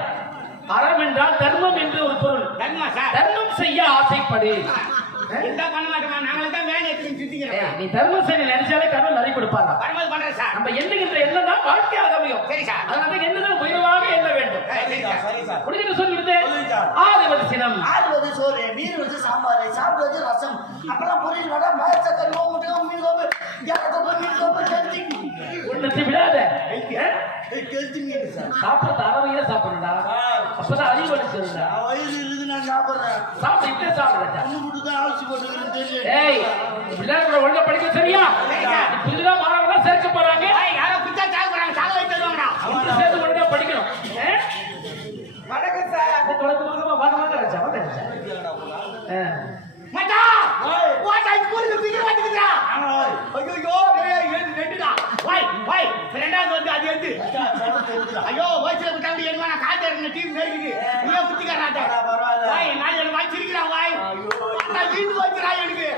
அறம் என்றால் தர்மம் என்று ஒரு பொருள். தர்மா சார் தர்மம் செய்ய ஆசைப்படு. இந்த பண்ண மாட்டோமா நாங்களே தான் வேலை எடுத்து சுத்திக்கிறோம் நீ தர்மம் செய்ய நினைச்சாலே கடவுள் நிறைய கொடுப்பாங்க. வரும்போது பண்றேன் சார் நம்ம எண்ணுகின்ற எண்ணம் தான் வாழ்க்கையாக அமையும். சரி சார் அதனால எண்ணுதல் உயர்வாக எண்ண வேண்டும். சரி சார். முடிஞ்சது சொல்லிவிட்டு ஆறுவது சினம். ஆறுவது சோறு, மீறுவது சாம்பார், சாப்பிடுவது ரசம், அப்புறம் பொரியல் வடை, மரச்சக்கரை, முட்டை, மீன் கோம்பு, இறக்கொம்பு, மீன் கோம்பு, கெளுத்தி. ஒண்ணு விடாத. கெளுத்தி மீன் சார். சாப்பிட அறவையா சாப்பிடுடா. அப்பதான் அறிவு சொல்லுடா. வயிறு இருக்குது, நான் சாப்பிடுறேன். சாப்பிட்டு சாப்பிடுறா. ஒண்ணு மட்டும் தான் ஆலோசி போட்டுக்கிறேன் தெரியும். ஏய் விளையாடுற ஒழுங்கா படிக்க சரியா? இப்படிதான் மாணவர்கள் சேர்க்க போறாங்க. யாரோ குத்தா சாக போறாங்க சாக வச்சு தருவாங்கடா இந்த சேர்த்து ஒழுங்கா படிக்கணும். வணக்கம் சார். தொடக்கமாக வாங்க ராஜா வாங்க ராஜா. மச்சான் வாடா ஸ்கூலுக்கு சீக்கிரம் வந்துடுடா ஐயோ டேய் ரெண்டுடா வை ரெண்டாவது வந்து அது எடுத்து ஐயோ வயசுல விட்டாங்க என்ன நான் காத்து இருந்த டீம் நேருக்கு நீயே குத்திக்கறாத வை நான் என்ன வச்சிருக்கா வை நான் வீட்டு வச்சிரா எனக்கு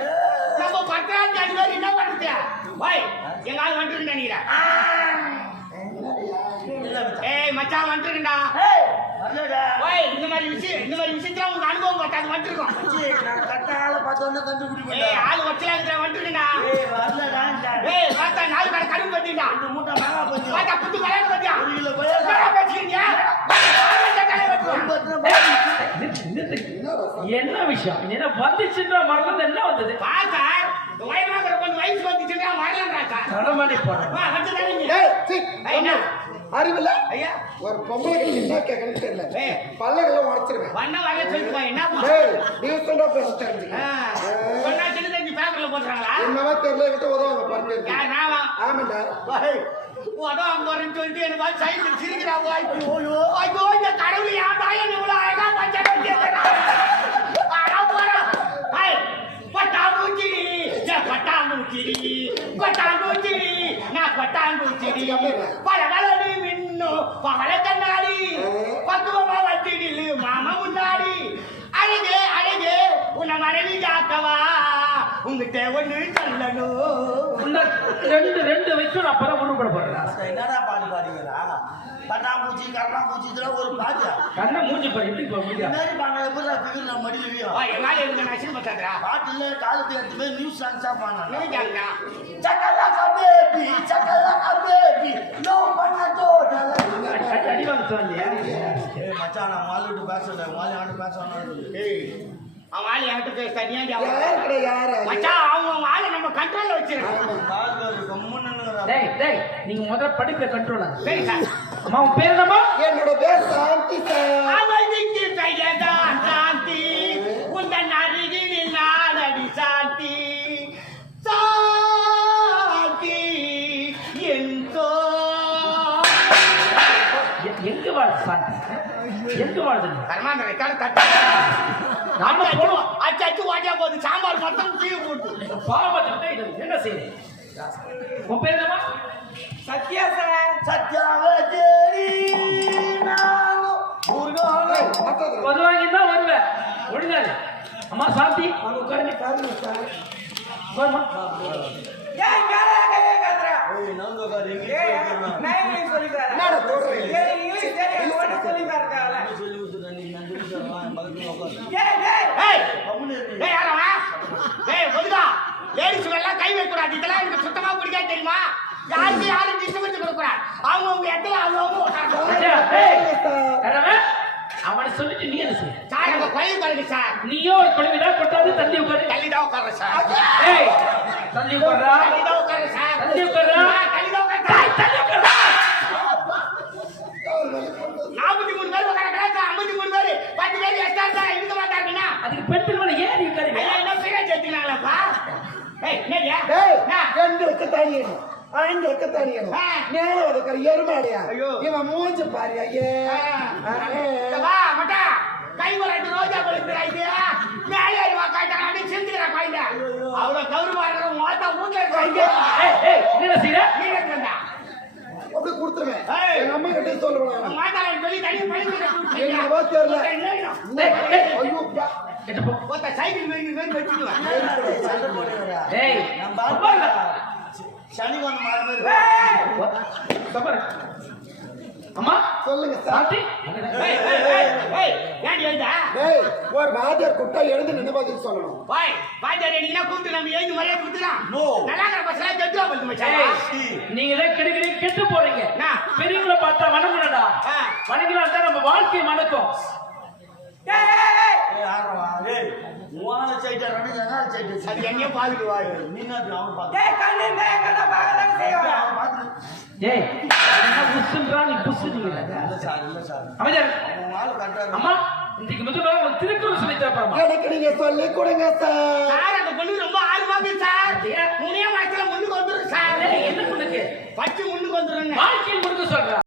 நம்ம பக்கறாங்க அடி வேற என்ன பண்ணுது வை எங்க ஆள் வந்துருங்க நினைக்கிறேன் ஏய் மச்சான் வந்துருங்கடா வரலடா. வை இந்த மாதிரி விஷயத்துல உங்க அனுபவம் பார்த்தாது வந்துருக்கோம் நான் கட்ட ஆளை பார்த்தோன்னே கண்டுபிடிப்பேன். ஆள் வச்சலாங்கிற வந்துருங்கடா வரலடா. ஏய் வாத்தா நாலு கடை கடுப்பு பத்திடா இந்த மூட்டை மாங்கா பத்தி வாத்தா புத்து கல்யாணம் பத்தியா 1 கிலோ கொய்யா என்ன பேசுறீங்க என்ன விஷயம்? என்ன வந்துச்சுன்னா மறந்தது என்ன வந்தது? பாத்தா வயமாகற கொஞ்சம் வயசு வந்துச்சுன்னா வரலன்றா சார் தடமாடி போறேன். வா வந்து தானீங்க ஏய் சீ ஐயா அறிவில்ல ஐயா ஒரு பொம்பளைக்கு என்ன கேட்கணும்னு தெரியல ஏய் பல்லெல்லாம் உடைச்சிருவேன். வண்ண வர சொல்லுங்க என்ன டேய் டீசெண்டா பேச தெரிஞ்சுக்க. சொன்னா சின்ன தம்பி பேப்பர்ல போடுறாங்களா என்னவா தெரியல கிட்ட உதவாங்க பாருங்க. யார் நாவா ஆமாண்டா. உதவ போறேன்னு சொல்லிட்டு எனக்கு சைக்கிள் சிரிக்கிறா ஐயோ ஐயோ இந்த கடவுள் ஏன் தாயன் இவ்வளவு அழகா பஞ்சாயத்து பட்டாம்பூச்சிடி பட்டாம்பூச்சிடி நான் பட்டாம்பூச்சிடி பல வளடி மின்னும் பகல கண்ணாடி பக்குவமா வச்சிடிலு மாமா முன்னாடி அழகே அழகே உன்னை மனைவி காக்கவா உங்ககிட்ட ஒண்ணு சொல்லணும் ரெண்டு வச்சு அப்பதான் ஒண்ணு கூட போடுறேன். என்னடா பாட்டு பாடுகிறா? பட்டாம்பூச்சி கரணாம்பூச்சி இதெல்லாம் ஒரு பாட்டு. கண்ணை மூஞ்சி பாரு எப்படி போக முடியாது? முன்னாடி பாங்க எப்படா பிகர் நான் மடியிலையும் என்னால இருக்க நசில் பத்தாதுரா பாட்டுல காலத்து எடுத்து போய் நியூஸ் சாங்ஸா பாடுறாங்க. நினைச்சாங்க சக்கலக்கா பேபி நோ பண்ண டோட்டல். அடிவாங்க சொல்லியா? ஏய் மச்சான் நான் மாலிட்டு பேசல மாலியாண்டு பேசணும். அவன் ஆளு என்கிட்ட பேசுறா நீ ஏன் யார் கடை யாரா? மச்சான் அவங்க ஆளு நம்ம கண்ட்ரோல்ல வச்சிருக்கோம் கால்காரு கம்முன்னு டேய் நீங்க முதல்ல படிப்பை கண்ட்ரோல் ஆகுது. சரி சார் அம்மா உன் பேர் என்னம்மா? என்னோட பேர் சாந்தி சார். அவதிக்கு பெயர்தான் சாந்தி உந்தன் அருகில் நாளடி சாந்தி சாந்தி எங்கோ எங்க வாழ் சாந்தி? எங்க வாழ்து? கர்மாந்த ரெக்கார்டு தட்டு நாம போனோம். அச்சு வாட்டியா போகுது சாம்பார் மொத்தம் கீழே போட்டு பாவத்தை என்ன செய்யுது? உன் பேர் என்னம்மா? சத்யா சார். சத்யாவே தேடி நானும் முருகானே. பொதுவாக வருவேன் ஒழுங்காது. அம்மா சாந்தி அவங்க உட்காருங்க. உட்காருமா. ஏய் மேல கைய காதுறா. ஏய் நவுங்ககாரி ஏய் இங்க நான் இங்கிலீஷ் சொல்லி தரேன். என்னடா சொல்றீங்க? ஏய் இங்கிலீஷ் தெரியும் உனக்கு சொல்லி தரேன்டா. சொல்லி கொடுத்துட்டேன் நீ நான் சொல்லி தரேன் பக்கத்துல உட்காரு. ஏய் கம்முன்னு இரு. ஏய் யாரா ஏய் ஒதுடா லேடிஸ் எல்லாம் கை வைக்க கூடாது இதெல்லாம் எனக்கு சுத்தமா பிடிக்காது தெரியுமா யாரும் டிஸ்டர்பன்ஸ் கொடுக்க கூடாது அவங்க இடத்துல அவங்க அவனை சொல்லிட்டு நீ என்ன செய்ய? சார் நம்ம கோயில் பாருங்க சார் நீயோ ஒரு குழந்தை கொட்டாது தள்ளி உட்காரு. தள்ளிதான் உட்கார்றேன் சார் ஏய் தள்ளி உட்காரா. தள்ளிதான் உட்கார்றேன் சார் தள்ளி உட்காரா. தள்ளிதான் உட்கார்றேன் தள்ளி உட்காரா. 43 பேர் உட்கார்றாங்க 53 பேர் 10 பேர் எக்ஸ்ட்ரா தான் இருக்க மாட்டாங்கன்னா அதுக்கு பெண்கள் மேல ஏன் நீ உட்காருங்க? ஐயா என்ன சீரியஸ் எடுத்துக்கலாம்ப்பா ஏய் என்னடியா டேய் நான் ரெண்டுக்கு தனியணும். ஐந்துக்கு தனியணும். நேரா ஒதுக்குற எருமாடியா? ஐயோ. இவன் மூஞ்சி பாரு ஐயே. வா மட்டா கை வரைக்கும் ரோஜா கொளுத்துறாங்க மேலே வா காட்டாங்க செஞ்சுக்கிற கோயில அவ்வளவு கௌரவமா இருக்கிற மோட்டா மூஞ்சில இருக்காங்க ஏய் என்ன செய்யற? நீ இருக்கா அப்படி கொடுத்துருவேன். ஏய். எங்க அம்மா கிட்ட சொல்லுவேன். மாட்டாளன் சொல்லி தனி என்னவோ தெரியல. ஐயோ கேட்டு போ. ஒத்த சைக்கிள் மேல வச்சுக்குவேன் சண்டை போடுறா. ஏய் நான் பாருங்க. சனிவாரம் மாறு. சபர். அம்மா சொல்லுங்க சார். சாந்தி ஏய் வாத்தியார் குட்டா எழுந்து நின்று பதில் சொல்லணும். பாய் பாஜாரி நீங்க கூப்பிட்டு நம்ம ஏழு மரியாதை கொடுத்துலாம் No. நல்லா இருக்கிற பசங்க கெட்டுவா வந்து மச்சான் நீங்க தான் கிடைக்கிறீங்க கெட்டு போறீங்க என்ன? பெரியவங்களை பார்த்தா வணங்கணும்டா வணங்கினா தான் நம்ம வாழ்க்கை மணக்கும் அது என்னையும் பாத்துட்டு வாய் ஏய் என்ன புஷ்ன்றா நீ புஷ்ன்றீங்க அமைச்சர் அம்மா இன்னைக்கு முதல்ல உங்களுக்கு திருக்குறள் சொல்லி தரப்பாமா எனக்கு நீங்க சொல்லி கொடுங்க சார். சார் அந்த பொண்ணு ரொம்ப ஆர்வமாக சார் 3 மாசத்துல முன்னுக்கு வந்துரும் சார் என்ன பண்ணுங்க பச்சை முன்னுக்கு வந்துருங்க வாழ்க்கையில் முழுக்க சொல்றா